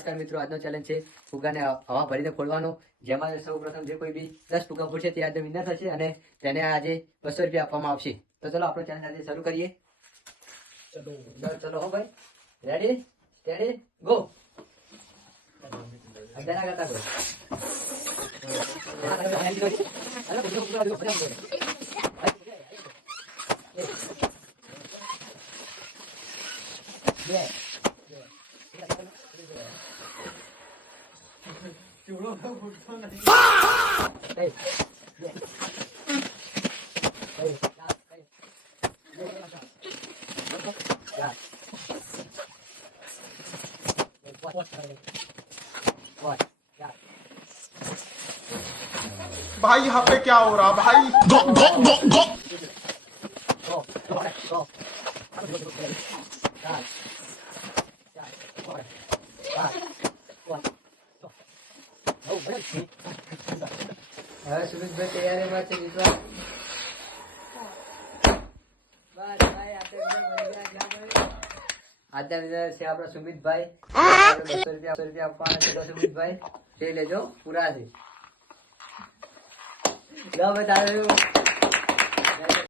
નમસ્કાર મિત્રો, આજનો ચેલેન્જ છે ફુગાને હવા ભરીને ફોડવાનો, જેમાં સૌ પ્રથમ જે કોઈ બી 10 ફુગા ફૂટશે તે આજે વિનર થશે અને તેને આજે 200 રૂપિયા આપવામાં આવશે. તો ચલો આપણો ચેલેન્જ આજે શરૂ કરીએ. ચલો હો ભાઈ, રેડી સ્ટેડી ગો. અંધારા કરતા ગો. भाई यहाँ पे क्या हो रहा भाई? गो गो गो गो હવે સુરેશભાઈ તૈયારીમાં છે મિત્રો. આજના વિનર છે આપણા સુમિતભાઈ. 200 રૂપિયા આપવાના છે. સુમિતભાઈ લઈ લેજો, પૂરા છે.